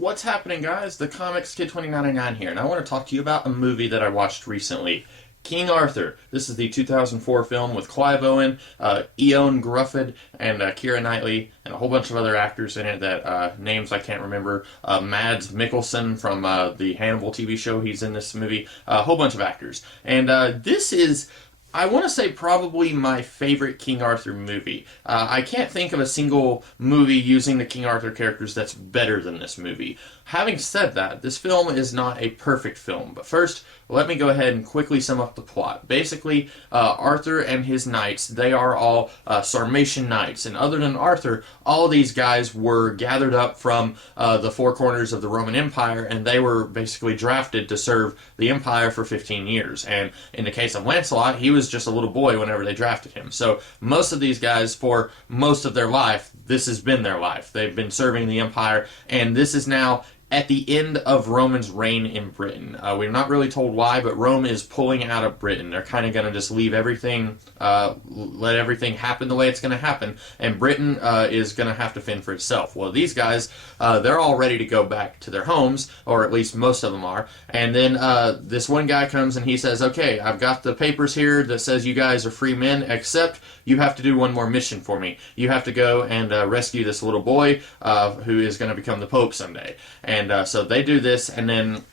What's happening, guys? The Comics Kid 2099 here, and I want to talk to you about a movie that I watched recently. King Arthur. This is the 2004 film with Clive Owen, Eoin Gruffydd, and Keira Knightley, and a whole bunch of other actors in it that names I can't remember. Mads Mikkelsen from the Hannibal TV show, he's in this movie. A whole bunch of actors. And this is, I want to say, probably my favorite King Arthur movie. I can't think of a single movie using the King Arthur characters that's better than this movie. Having said that, this film is not a perfect film, but first, let me go ahead and quickly sum up the plot. Basically, Arthur and his knights, they are all Sarmatian knights, and other than Arthur, all of these guys were gathered up from the four corners of the Roman Empire, and they were basically drafted to serve the Empire for 15 years. And in the case of Lancelot, he was just a little boy whenever they drafted him. So most of these guys, for most of their life, this has been their life. They've been serving the Empire, and this is now at the end of Roman's reign in Britain. We're not really told why, but Rome is pulling out of Britain. They're kind of going to just leave everything, let everything happen the way it's going to happen, and Britain is going to have to fend for itself. Well, these guys, they're all ready to go back to their homes, or at least most of them are, and then this one guy comes and he says, okay, I've got the papers here that says you guys are free men, except you have to do one more mission for me. You have to go and rescue this little boy who is going to become the Pope someday. And so they do this, and then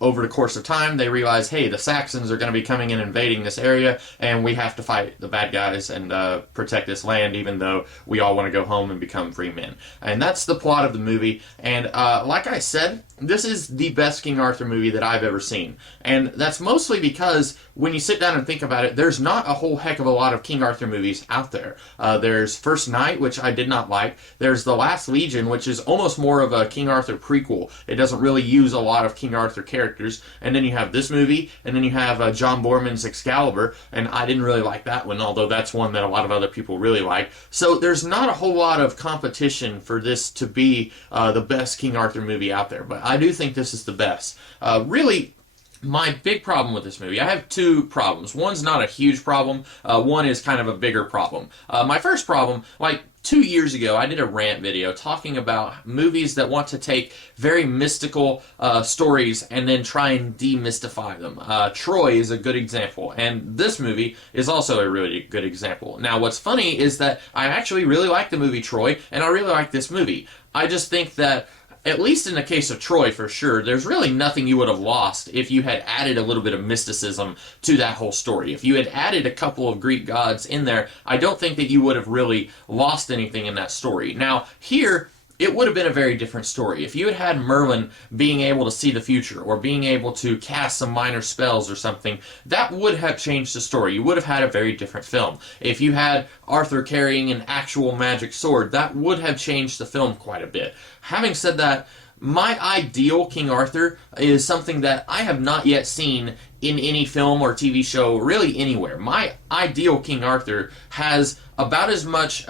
over the course of time, they realize, hey, the Saxons are going to be coming in and invading this area, and we have to fight the bad guys and protect this land, even though we all want to go home and become free men. And that's the plot of the movie. And like I said, this is the best King Arthur movie that I've ever seen. And that's mostly because when you sit down and think about it, there's not a whole heck of a lot of King Arthur movies out there. There's First Knight, which I did not like. There's The Last Legion, which is almost more of a King Arthur prequel. It doesn't really use a lot of King Arthur characters. And then you have this movie, and then you have John Boorman's Excalibur, and I didn't really like that one, although that's one that a lot of other people really like. So there's not a whole lot of competition for this to be the best King Arthur movie out there, but I do think this is the best. Really, my big problem with this movie, I have two problems. One's not a huge problem. One is kind of a bigger problem. My first problem, like 2 years ago, I did a rant video talking about movies that want to take very mystical stories and then try and demystify them. Troy is a good example, and this movie is also a really good example. Now, what's funny is that I actually really like the movie Troy, and I really like this movie. I just think that, at least in the case of Troy, for sure, there's really nothing you would have lost if you had added a little bit of mysticism to that whole story. If you had added a couple of Greek gods in there, I don't think that you would have really lost anything in that story. Now, here, it would have been a very different story. If you had had Merlin being able to see the future, or being able to cast some minor spells or something, that would have changed the story. You would have had a very different film. If you had Arthur carrying an actual magic sword, that would have changed the film quite a bit. Having said that, my ideal King Arthur is something that I have not yet seen in any film or TV show, really anywhere. My ideal King Arthur has about as much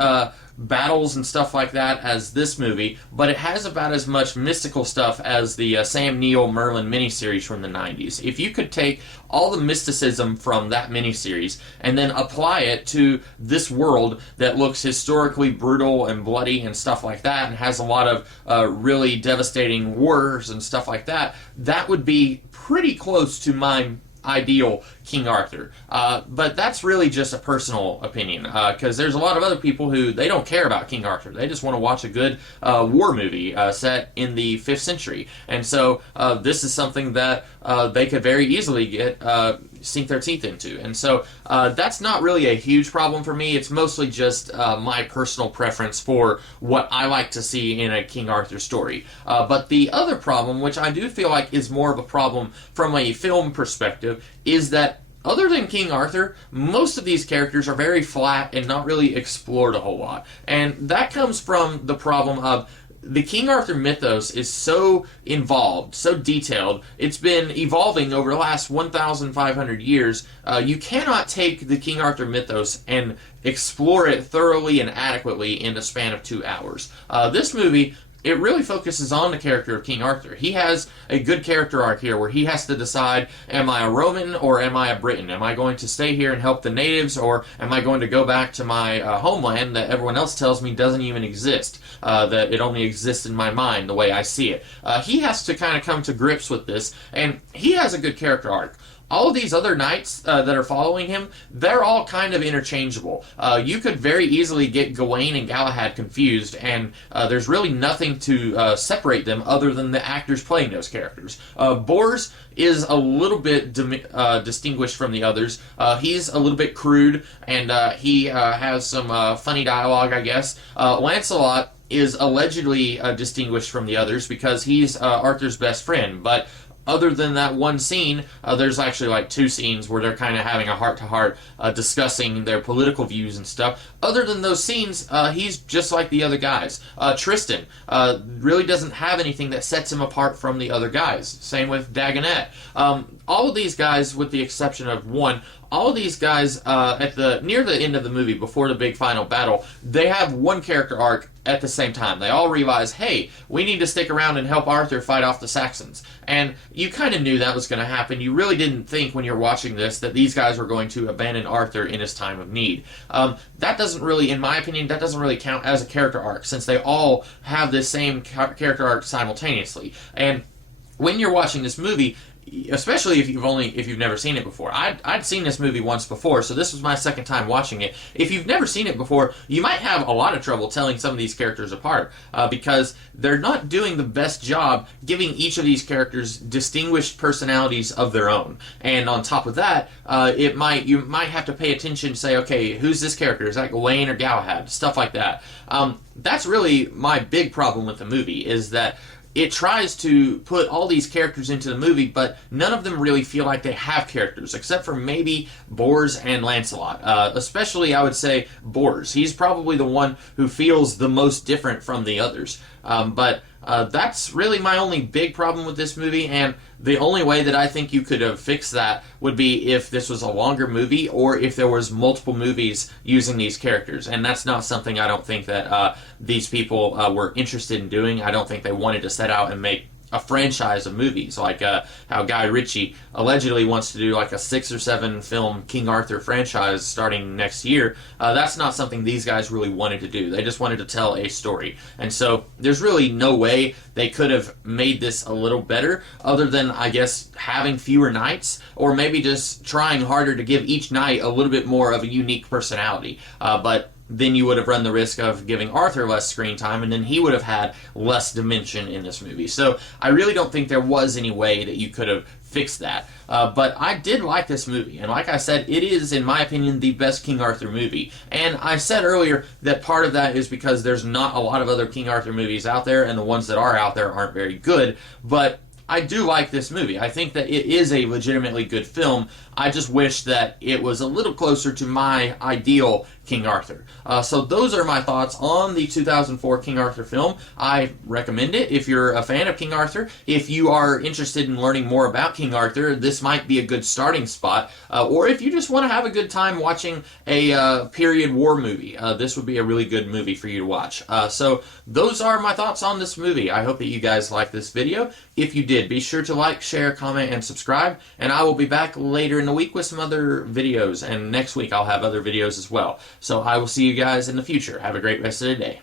battles and stuff like that as this movie, but it has about as much mystical stuff as the Sam Neill Merlin miniseries from the 90s. If you could take all the mysticism from that miniseries and then apply it to this world that looks historically brutal and bloody and stuff like that, and has a lot of really devastating wars and stuff like that, that would be pretty close to my ideal King Arthur. But that's really just a personal opinion, because there's a lot of other people who, they don't care about King Arthur. They just want to watch a good war movie set in the 5th century. And so this is something that they could very easily get sink their teeth into. And so that's not really a huge problem for me. It's mostly just my personal preference for what I like to see in a King Arthur story. But the other problem, which I do feel like is more of a problem from a film perspective, is that other than King Arthur, most of these characters are very flat and not really explored a whole lot. And that comes from the problem of the King Arthur mythos is so involved, so detailed. It's been evolving over the last 1,500 years. You cannot take the King Arthur mythos and explore it thoroughly and adequately in the span of 2 hours. This movie it really focuses on the character of King Arthur. He has a good character arc here where he has to decide, am I a Roman or am I a Briton? Am I going to stay here and help the natives, or am I going to go back to my homeland that everyone else tells me doesn't even exist, that it only exists in my mind the way I see it? He has to kind of come to grips with this, and he has a good character arc. All of these other knights that are following him, they're all kind of interchangeable. You could very easily get Gawain and Galahad confused, and there's really nothing to separate them other than the actors playing those characters. Bors is a little bit distinguished from the others. He's a little bit crude, and he has some funny dialogue, I guess. Lancelot is allegedly distinguished from the others because he's Arthur's best friend, but other than that one scene, there's actually like two scenes where they're kind of having a heart-to-heart discussing their political views and stuff. Other than those scenes, he's just like the other guys. Tristan really doesn't have anything that sets him apart from the other guys. Same with Dagonet. All of these guys, with the exception of one, all of these guys near the end of the movie, before the big final battle, they have one character arc at the same time. They all realize, hey, we need to stick around and help Arthur fight off the Saxons. And you kind of knew that was going to happen. You really didn't think when you're watching this that these guys were going to abandon Arthur in his time of need. That doesn't really, in my opinion, that doesn't really count as a character arc, since they all have this same character arc simultaneously. And when you're watching this movie, especially if you've never seen it before. I'd seen this movie once before, so this was my second time watching it. If you've never seen it before, you might have a lot of trouble telling some of these characters apart, because they're not doing the best job giving each of these characters distinguished personalities of their own. And on top of that, you might have to pay attention to say, okay, who's this character? Is that Gawain or Galahad? Stuff like that. That's really my big problem with the movie, is that it tries to put all these characters into the movie, but none of them really feel like they have characters, except for maybe Bors and Lancelot. Especially, I would say, Bors. He's probably the one who feels the most different from the others. But that's really my only big problem with this movie, and the only way that I think you could have fixed that would be if this was a longer movie, or if there was multiple movies using these characters. And that's not something I don't think that these people were interested in doing. I don't think they wanted to set out and make a franchise of movies, like how Guy Ritchie allegedly wants to do like a 6 or 7 film King Arthur franchise starting next year. That's not something these guys really wanted to do. They just wanted to tell a story. And so there's really no way they could have made this a little better, other than, I guess, having fewer knights, or maybe just trying harder to give each knight a little bit more of a unique personality. But then you would have run the risk of giving Arthur less screen time, and then he would have had less dimension in this movie. So I really don't think there was any way that you could have fixed that. But I did like this movie, and like I said, it is, in my opinion, the best King Arthur movie. And I said earlier that part of that is because there's not a lot of other King Arthur movies out there, and the ones that are out there aren't very good, but I do like this movie. I think that it is a legitimately good film. I just wish that it was a little closer to my ideal King Arthur. So those are my thoughts on the 2004 King Arthur film. I recommend it if you're a fan of King Arthur. If you are interested in learning more about King Arthur, this might be a good starting spot. Or if you just want to have a good time watching a period war movie, this would be a really good movie for you to watch. So those are my thoughts on this movie. I hope that you guys liked this video. If you did, be sure to like, share, comment, and subscribe. And I will be back later in the week with some other videos. And next week I'll have other videos as well. So I will see you guys in the future. Have a great rest of the day.